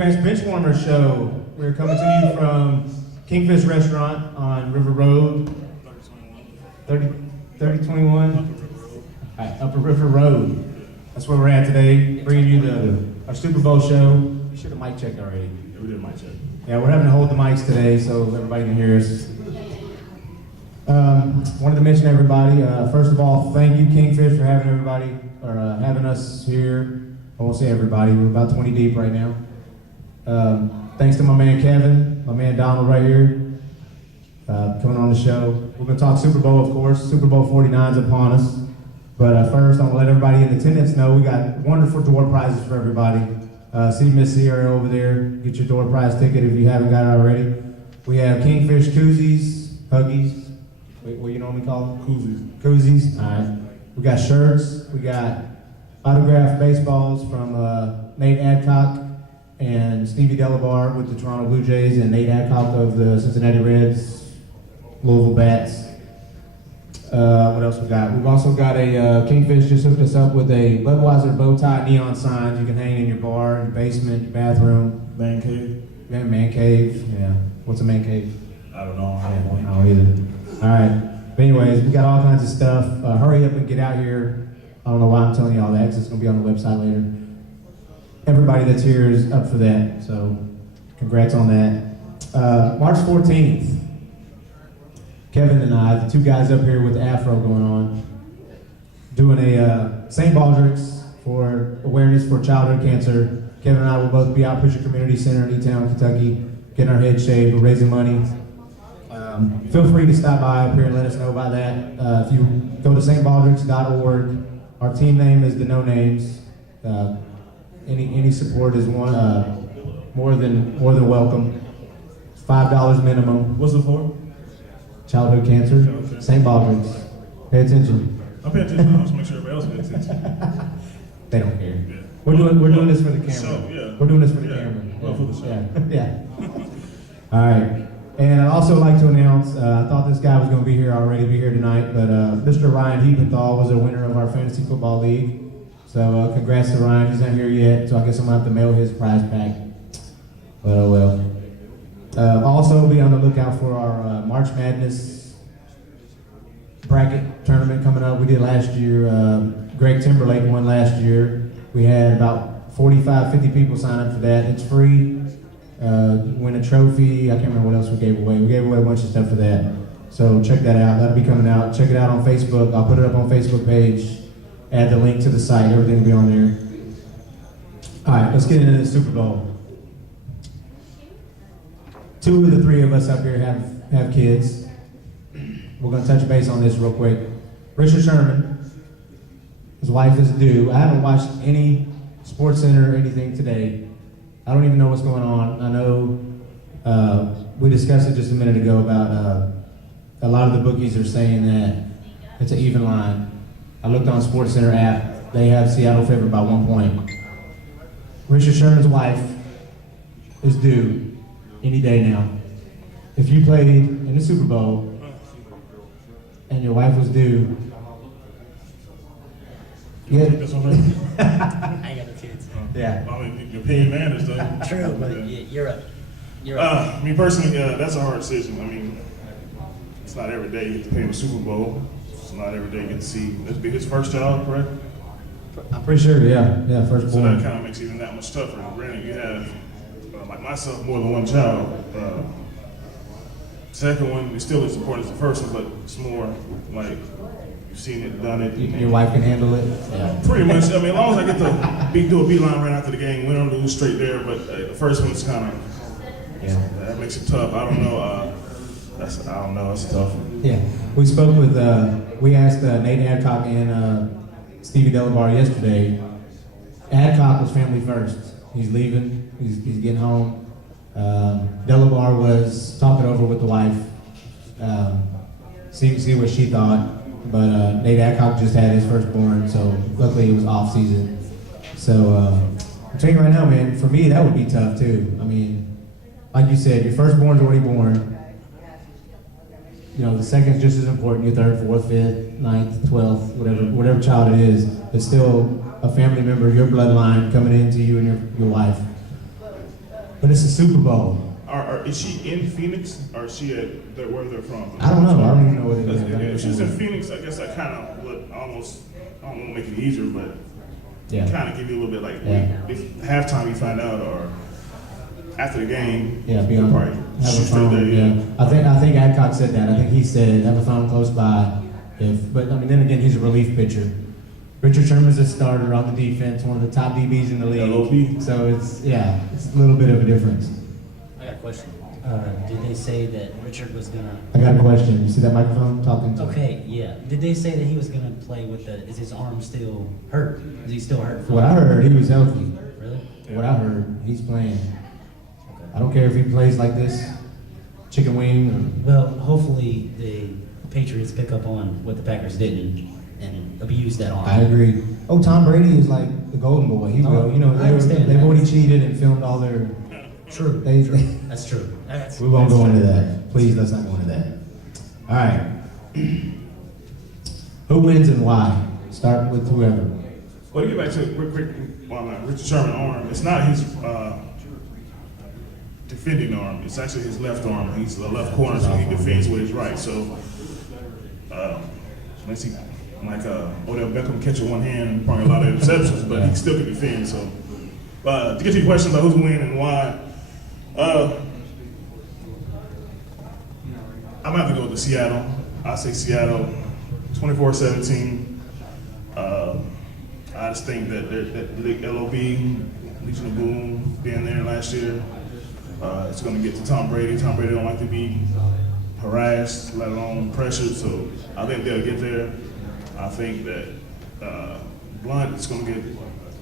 Bluegrass Benchwarmer Show. We're coming to you from Kingfish Restaurant on River Road. 3021? Upper River Road. That's where we're at today, bringing you our Super Bowl show. You should have mic checked already. Yeah, we did mic check. Yeah, we're having to hold the mics today so everybody can hear us. Wanted to mention everybody. First of all, thank you, Kingfish, for having everybody, or having us here. I won't say everybody, we're about 20 deep right now. Thanks to my man Kevin, my man Donald right here, coming on the show. We're going to talk Super Bowl, of course. Super Bowl 49 is upon us. But first, I'm going to let everybody in attendance know we got wonderful door prizes for everybody. See Miss Sierra over there. Get your door prize ticket if you haven't got it already. We have Kingfish koozies, huggies. What you normally call them? Koozies. Koozies. All right. We got shirts. We got autographed baseballs from Nate Adcock and Stevie Delabar with the Toronto Blue Jays, and Nate Adcock of the Cincinnati Reds, Louisville Bats. What else we got? We've also got a Kingfish just hooked us up with a Budweiser bow tie neon signs you can hang in your bar, your basement, your bathroom. Man cave. Yeah, man cave. Yeah. What's a man cave? I don't know. I don't know either. All right. But anyways, we got all kinds of stuff. Hurry up and get out here. I don't know why I'm telling you all that, because it's going to be on the website later. Everybody that's here is up for that, so congrats on that. March 14th, Kevin and I, the two guys up here with the afro going on, doing a St. Baldrick's for awareness for childhood cancer. Kevin and I will both be out Pusher Community Center in E-Town, Kentucky, getting our heads shaved. We're raising money. Feel free to stop by up here and let us know about that. If you go to stbaldricks.org, our team name is the No Names. Any support is more than welcome. It's $5 minimum. What's it for? Childhood cancer. St. Baldrick's. Pay attention. I pay attention. I just make sure everybody else pays attention. They don't care. Yeah. We're doing this for the camera. So, yeah. We're doing this for the Yeah. camera. Well, for the show. Yeah. All right. And I'd also like to announce, I thought this guy was going to be here already, tonight, but Mr. Ryan Heapenthal was a winner of our fantasy football league. So congrats to Ryan. He's not here yet, so I guess I'm going to have to mail his prize pack. Well, well. Also, be on the lookout for our March Madness bracket tournament coming up. We did last year. Greg Timberlake won last year. We had about 45, 50 people sign up for that. It's free. Win a trophy. I can't remember what else we gave away. We gave away a bunch of stuff for that. So check that out. That'll be coming out. Check it out on Facebook. I'll put it up on Facebook page. Add the link to the site. Everything will be on there. All right, let's get into the Super Bowl. Two of the three of us up here have kids. We're going to touch base on this real quick. Richard Sherman, his wife is due. I haven't watched any Sports Center or anything today. I don't even know what's going on. I know we discussed it just a minute ago about a lot of the bookies are saying that it's an even line. I looked on Sports Center app. They have Seattle favored by 1 point. Richard Sherman's wife is due any day now. If you played in the Super Bowl and your wife was due, yeah. That's what I mean. I ain't got no kids. Yeah. I mean, your opinion matters, though. True, but you're right. You're right. Me personally, that's a hard decision. I mean, it's not every day you get to play in the Super Bowl. It's not every day you get to see. This be his first child, correct? I'm pretty sure, yeah, first So born. that kind of makes it even that much tougher. Granted, you have, like myself, more than one child. Second one is still as important as the first one, but it's more like you've seen it, done it. Your wife can handle it? Yeah. Pretty much. I mean, as long as I get to do a beeline right after the game, win or lose straight there. But the first one's kind of, that makes it tough. I don't know. I don't know. It's tough. Yeah. We spoke with, we asked Nate Adcock and Stevie Delabar yesterday. Adcock was family first. He's leaving. He's getting home. Delabar was talking over with the wife. See what she thought. But Nate Adcock just had his firstborn, so luckily it was off season. So I'm telling you right now, man, for me that would be tough too. I mean, like you said, your firstborn's already born. You know, the second's just as important. Your third, fourth, fifth, ninth, 12th, whatever child it is, it's still a family member, your bloodline coming into you and your wife. But it's a Super Bowl. Is she in Phoenix, or is she at where they're from? I don't know. I don't even know what it is. If she's in Phoenix, I guess I kind of would almost, I don't want to make it easier, but Yeah. kind of give you a little bit like, Yeah. if halftime you find out, or after the game, Yeah, be you'll on. probably Have a shoot straight phone. there, Yeah. I think Adcock said that. I think he said have a phone close by. But I mean, then again, he's a relief pitcher. Richard Sherman's a starter on the defense, one of the top DBs in the league. LOB. So it's a little bit of a difference. I got a question. Did they say that Richard was gonna? I got a question. You see that microphone talking to? Okay, yeah. Did they say that he was gonna play with the? Is his arm still hurt? Is he still hurt? What I heard, he was healthy. Really? What I heard, he's playing. Okay. I don't care if he plays like this, chicken wing. Well, hopefully the Patriots pick up on what the Packers didn't and abuse that arm. I agree. Oh, Tom Brady is like the golden boy. He will. You know, I understand they've that. already cheated and filmed all their. True. They, That's true. we won't go into that. Please, let's not go into that. All right. Who wins and why? Start with whoever. Well, to get back to it real quick, Richard Sherman arm, it's not his defending arm. It's actually his left arm. He's the left corner, so he defends with his right. So, unless he, like Odell Beckham, catch with one hand and probably a lot of interceptions, but he still can defend. So, to get to your question about who's winning and why, I'm gonna have to go with Seattle. I say Seattle, 24-17. I just think that LOB, Legion of Boom, being there last year, it's going to get to Tom Brady. Tom Brady don't like to be harassed, let alone pressured, so I think they'll get there. I think that Blunt is going to get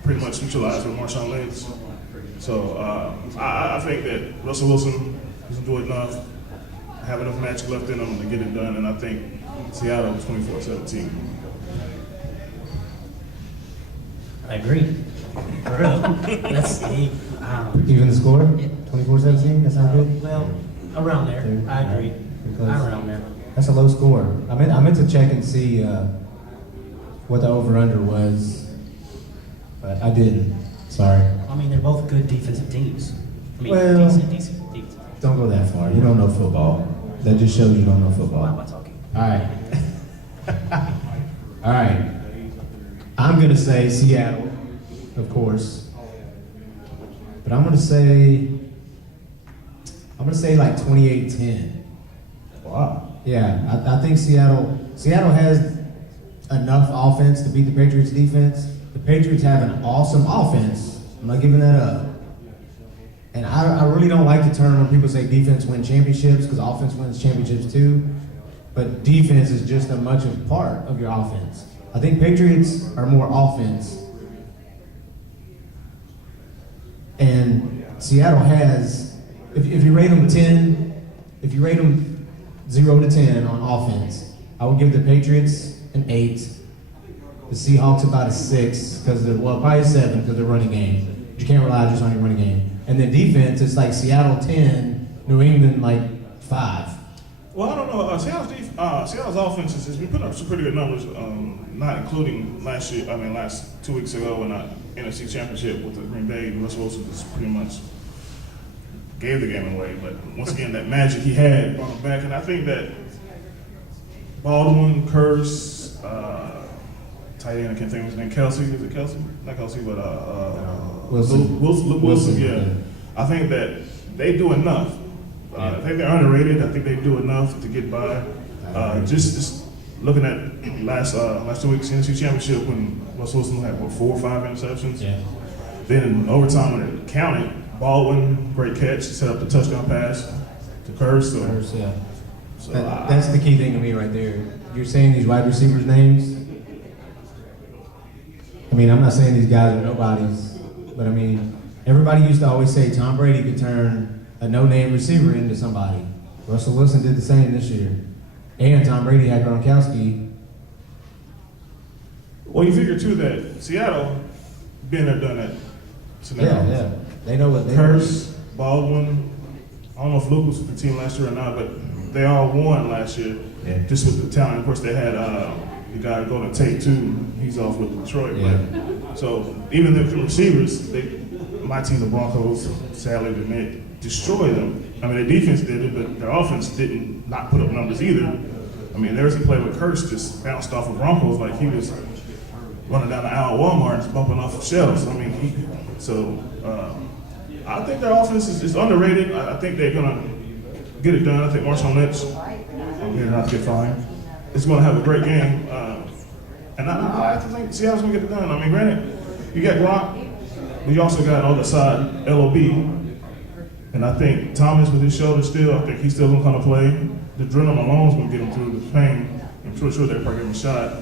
pretty much neutralized with Marshawn Lynch. So I think that Russell Wilson is going to do enough, have enough magic left in him to get it done, and I think Seattle 24-17. I agree. For real. That's Even the score? 24-17? That's not good? well, around there. I agree. Around there. That's a low score. I meant to check and see what the over/under was, but I didn't. Sorry. I mean, they're both good defensive teams. I mean, Well- decent defensive teams. Don't go that far. You don't know football. That just shows you don't know football. Why am I talking? All right. All right. I'm going to say Seattle, of course. But I'm going to say like 28-10. Wow. Yeah, I think Seattle has enough offense to beat the Patriots defense. The Patriots have an awesome offense. I'm not giving that up. And I really don't like the term when people say defense wins championships, because offense wins championships too. But defense is just as much a part of your offense. I think Patriots are more offense. And Seattle has, if you rate them 10, if you rate them 0 to 10 on offense, I would give the Patriots an 8. The Seahawks about a 6, probably a 7 because of the running game. You can't rely just on your running game. And then defense, it's like Seattle 10, New England like 5. Well, I don't know. Seattle's offense has been putting up some pretty good numbers, not including last 2 weeks ago in the NFC Championship with the Green Bay. Russell Wilson just pretty much gave the game away. But once again, that magic he had brought him back. And I think that Baldwin, Curse, tight end, I can't think of his name, Kelsey. Is it Kelsey? Not Kelsey, but Wilson, yeah. I think that they do enough. I think they're underrated. I think they do enough to get by. Just looking at last 2 weeks NFC Championship when Russell Wilson had 4 or 5 interceptions. Yeah. Then in overtime when it counted, Baldwin, great catch, set up the touchdown pass to Curse. Yeah. So That's the key thing to me right there. You're saying these wide receivers' names. I mean, I'm not saying these guys are nobodies, but I mean, everybody used to always say Tom Brady could turn a no-name receiver into somebody. Russell Wilson did the same this year. And Tom Brady had Gronkowski. Well, you figure too that Seattle been there, done that scenario. Yeah. They know what they Curse, Baldwin. I don't know if Luke was with the team last year or not, but they all won last year. Yeah. Just with the talent. Of course, they had the guy going to take 2. He's off with Detroit. Yeah. But, so even the receivers, my team, the Broncos, sadly to admit, destroyed them. I mean, their defense did it, but their offense didn't not put up numbers either. I mean, there was a play where Kurtz just bounced off of Broncos like he was running down the aisle at Walmart and bumping off of shelves. I mean, I think their offense is underrated. I think they're gonna get it done. I think Marshawn Lynch, I'm here not to get fined, is gonna have a great game. And I actually think Seattle's gonna get it done. I mean, granted, you got Gronk, but you also got on the side LOB. And I think Thomas with his shoulder still, I think he's still gonna come to play. The adrenaline alone is gonna get him through the pain. I'm sure they'll probably give him a shot.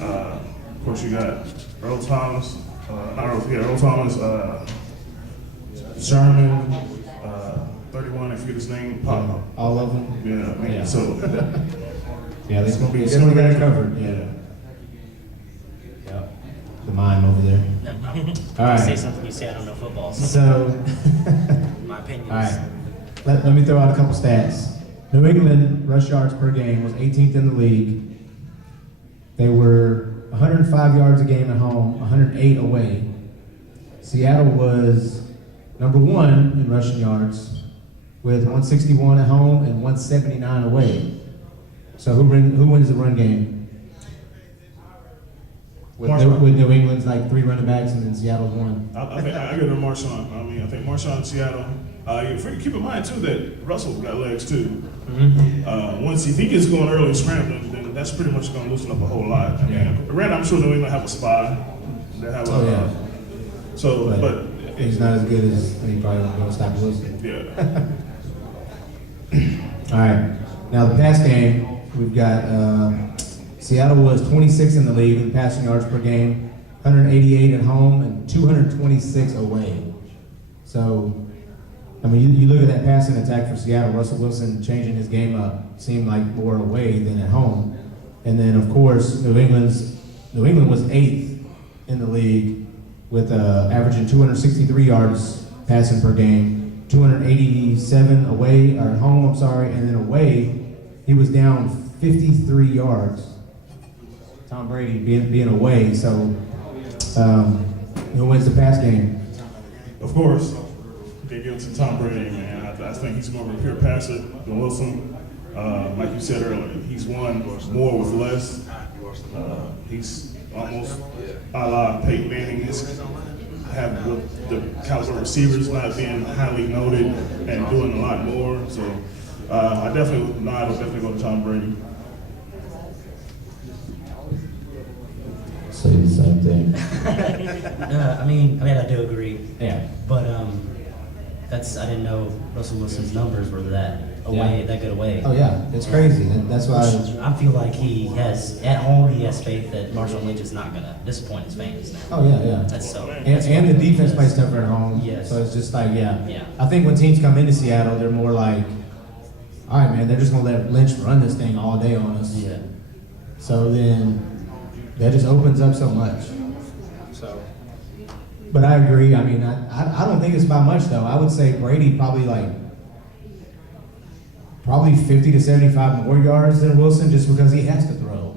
Of course, you got Earl Thomas, Earl Thomas, Sherman, 31, I forget his name, Pop. All of them? Yeah, I mean, Yeah. so. Yeah, It's gonna be covered. Yeah. Yep. The mime over there. All right. Say something you say I don't know football. So, My opinion. all right. Let me throw out a couple stats. New England rush yards per game was 18th in the league. They were 105 yards a game at home, 108 away. Seattle was number 1 in rushing yards with 161 at home and 179 away. So who wins the run game? With New England's like 3 running backs and then Seattle's 1. I think I give it to Marshawn. I mean, I think Marshawn in Seattle. Keep in mind too that Russell got legs too. Mm-hmm. Once if he gets going early and scrambling, then that's pretty much going to loosen up a whole lot. I mean, Rand, I'm sure New England have a spy. They have but he's not as good as he probably won't go stop Wilson. Yeah. All right. Now the pass game, we've got Seattle was 26th in the league in passing yards per game, 188 at home and 226 away. So, I mean, you look at that passing attack for Seattle. Russell Wilson changing his game up seemed like more away than at home. And then, of course, New England was 8th in the league with averaging 263 yards passing per game, 287 away or at home. I'm sorry, and then away he was down 53 yards. Tom Brady being away, so who wins the pass game? Of course, they give it to Tom Brady, man. I think he's more of a pure passer than Wilson. Like you said earlier, he's won more with less. He's almost a la Peyton Manning. Have with the caliber receivers not being highly noted and doing a lot more. So I would definitely go to Tom Brady. Say the same thing. I mean, I do agree. Yeah. But I didn't know Russell Wilson's numbers were that good away. Oh yeah, it's crazy. That's why. I feel like he has faith that Marshawn Lynch is not gonna disappoint his fans now. Oh yeah. That's so. And the defense plays tougher at home. Yes. So it's just like Yeah. I think when teams come into Seattle, they're more like, all right, man, they're just gonna let Lynch run this thing all day on us. Yeah. So then that just opens up so much. So. But I agree. I mean, I don't think it's by much though. I would say Brady probably 50 to 75 more yards than Wilson just because he has to throw.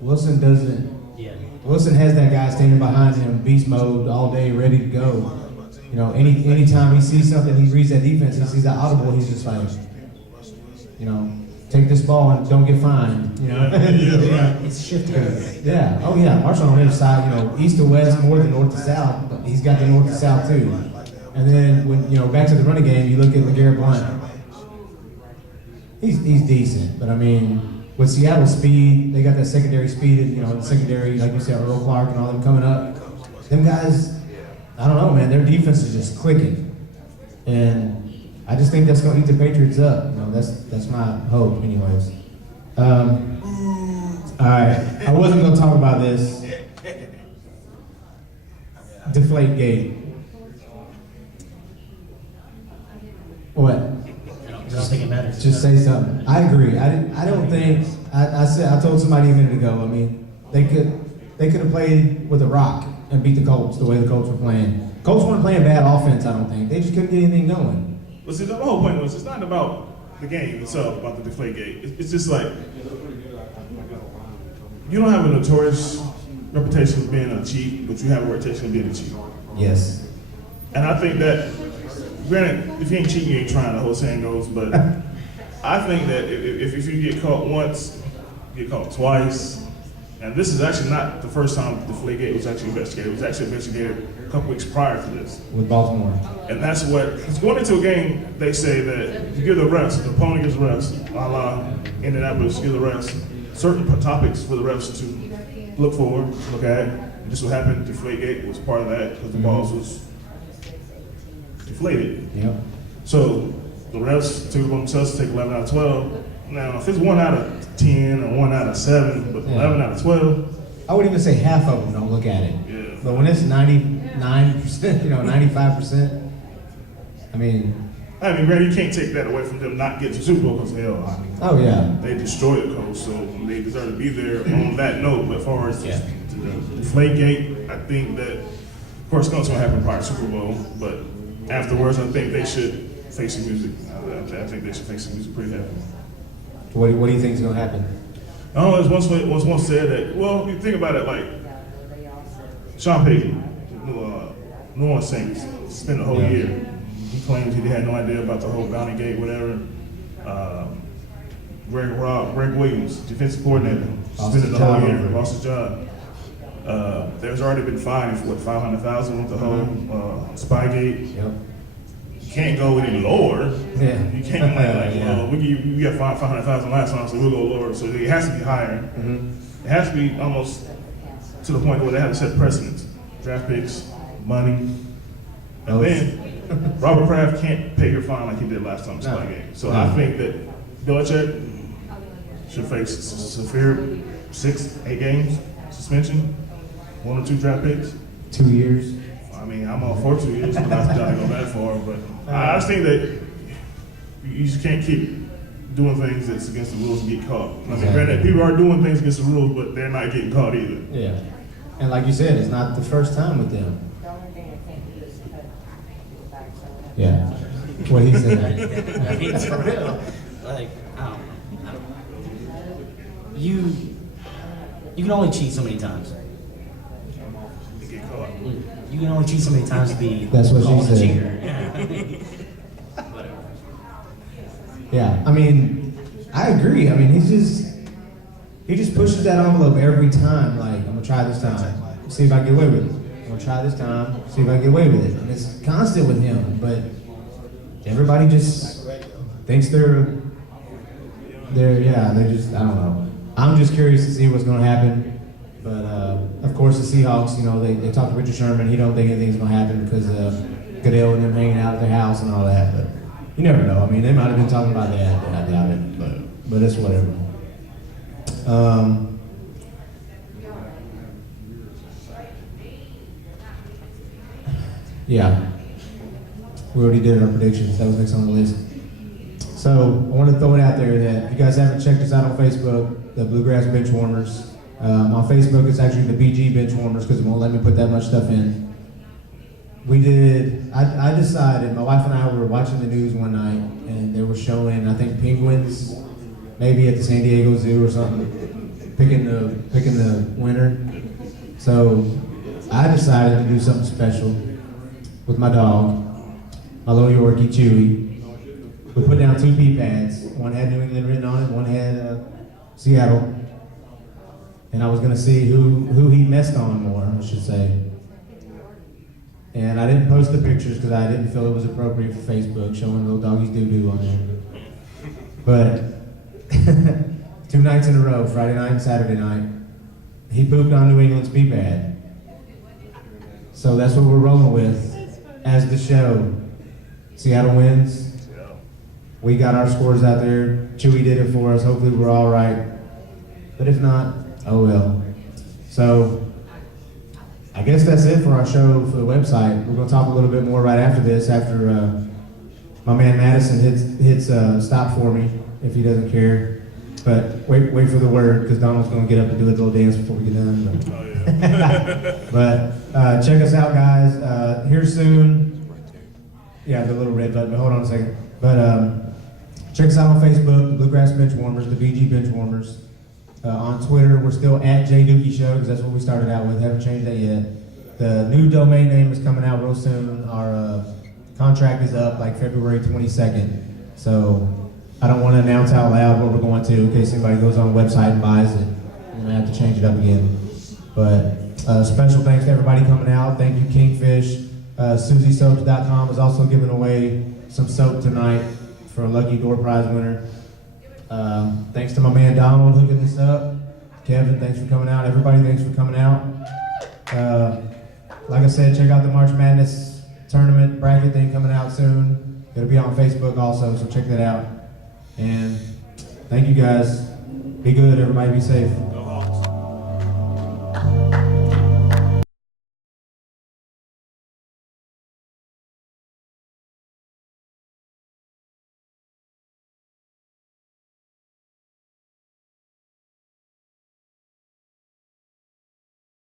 Wilson doesn't. Yeah. Wilson has that guy standing behind him, beast mode all day, ready to go. You know, anytime he sees something, he reads that defense, he sees that audible, he's just like, you know, take this ball and don't get fined. You know, It's shifting. yeah. Oh yeah, Marshawn on the other side, you know, east to west, more than north to south, but he's got the north to south too. And then when back to the running game, you look at LeGarrette Blount. He's decent, but I mean, with Seattle's speed, they got that secondary speed, the secondary, like you said, Earl Clark and all them coming up. Them guys, I don't know, man, their defense is just clicking. And I just think that's going to eat the Patriots up. That's my hope, anyways. All right, I wasn't going to talk about this. Deflategate. What? I don't think it matters. Just say something. I agree. I don't think. I told somebody a minute ago. I mean, they could have played with a rock and beat the Colts the way the Colts were playing. Colts weren't playing bad offense. I don't think they just couldn't get anything going. Well, see, the whole point was it's not about the game itself, about the Deflategate. It's just like you don't have a notorious reputation of being a cheat, but you have a reputation of being a cheat. Yes. And I think that, granted, if you ain't cheating, you ain't trying, the whole saying goes, but I think that if you get caught once, get caught twice, and this is actually not the first time the Deflategate was actually investigated. It was actually investigated a couple weeks prior to this. With Baltimore. And that's what, because going into a game, they say that you give the refs, the opponent gives refs, a la Indianapolis, give the refs certain topics for the refs to look for, look at. And this what happened, Deflategate was part of that, because the balls was deflated. Yep. So the refs took it on themselves to take 11 out of 12. Now, if it's 1 out of 10 or 1 out of 7, but 11 out of 12. I would even say half of them don't look at it. Yeah. But when it's 99%, 95%, I mean, granted, you can't take that away from them not getting to Super Bowl because hell, I mean, oh yeah. they destroyed the coast, so they deserve to be there on that note. But as far as the Deflategate, I think that, of course, it's going to happen prior to Super Bowl, but afterwards, I think they should face the music. I think they should face the music pretty heavily. What do you think is going to happen? Oh, it was once said that, well, if you think about it, like, Sean Payton, New Orleans Saints, spent the whole year. He claims he had no idea about the whole Bounty Gate, whatever. Greg Williams, defensive coordinator, spent the whole year, lost his job. There's already been fined for $500,000 with the whole Spygate. Yep. You can't go any lower. Yeah. You can't well, we got $500,000 last time, so we'll go lower. So it has to be higher. Mm-hmm. It has to be almost to the point where they have to set precedents. Draft picks, money. And then Robert Kraft can't pay your fine like he did last time Spygate. So I think that Belichick should face severe 6-8 games suspension, 1 or 2 draft picks. 2 years. I mean, I'm all for 2 years, but not to go that far. But I just think that you just can't keep doing things that's against the rules and get caught. I mean, granted, people are doing things against the rules, but they're not getting caught either. Yeah. And like you said, it's not the first time with them. Yeah. What he said. I mean, it's for real. Like, I don't know. You can only cheat so many times. They get caught. You can only cheat so many times to be That's what she called a said. cheater. Whatever. Yeah, I mean, I agree. I mean, he just pushes that envelope every time. Like, I'm gonna try this time, see if I can get away with it. I'm gonna try this time, see if I can get away with it. And it's constant with him, but everybody just thinks they're just, I don't know. I'm just curious to see what's gonna happen. But of course, the Seahawks, they talked to Richard Sherman. He don't think anything's gonna happen because of Goodell and them hanging out at their house and all that. But you never know. I mean, they might have been talking about that. I doubt it, but it's whatever. Yeah, we already did our predictions. That was next on the list. So I want to throw it out there that if you guys haven't checked us out on Facebook, the Bluegrass Benchwarmers. On Facebook, it's actually the BG Benchwarmers because it won't let me put that much stuff in. I decided, my wife and I were watching the news one night and they were showing, I think, penguins, maybe at the San Diego Zoo or something, picking the winner. So I decided to do something special with my dog, my little Yorkie, Chewy. We put down 2 pee pads. One had New England written on it, one had Seattle. And I was gonna see who he messed on more, I should say. And I didn't post the pictures because I didn't feel it was appropriate for Facebook, showing little doggies doo-doo on there. But 2 nights in a row, Friday night and Saturday night, he pooped on New England's pee pad. So that's what we're rolling with as the show. Seattle wins. We got our scores out there. Chewy did it for us. Hopefully we're all right. But if not, oh well. So I guess that's it for our show for the website. We're going to talk a little bit more right after this, after my man Madison hits stop for me, if he doesn't care. But wait for the word, because Donald's going to get up and do a little dance before we get done. But, Oh, yeah. but check us out, guys. Here soon. Yeah, the little red button, but hold on a second. But check us out on Facebook, the Bluegrass Benchwarmers, the BG Benchwarmers. On Twitter, we're still at J Dookie Show, because that's what we started out with. Haven't changed that yet. The new domain name is coming out real soon. Our contract is up like February 22nd. So I don't want to announce out loud what we're going to in case anybody goes on the website and buys it. We're gonna have to change it up again. But special thanks to everybody coming out. Thank you, Kingfish. SusieSoaps.com is also giving away some soap tonight for a lucky door prize winner. Thanks to my man Donald hooking this up. Kevin, thanks for coming out. Everybody, thanks for coming out. Like I said, check out the March Madness tournament bracket thing coming out soon. It'll be on Facebook also, so check that out. And thank you guys. Be good, everybody. Be safe.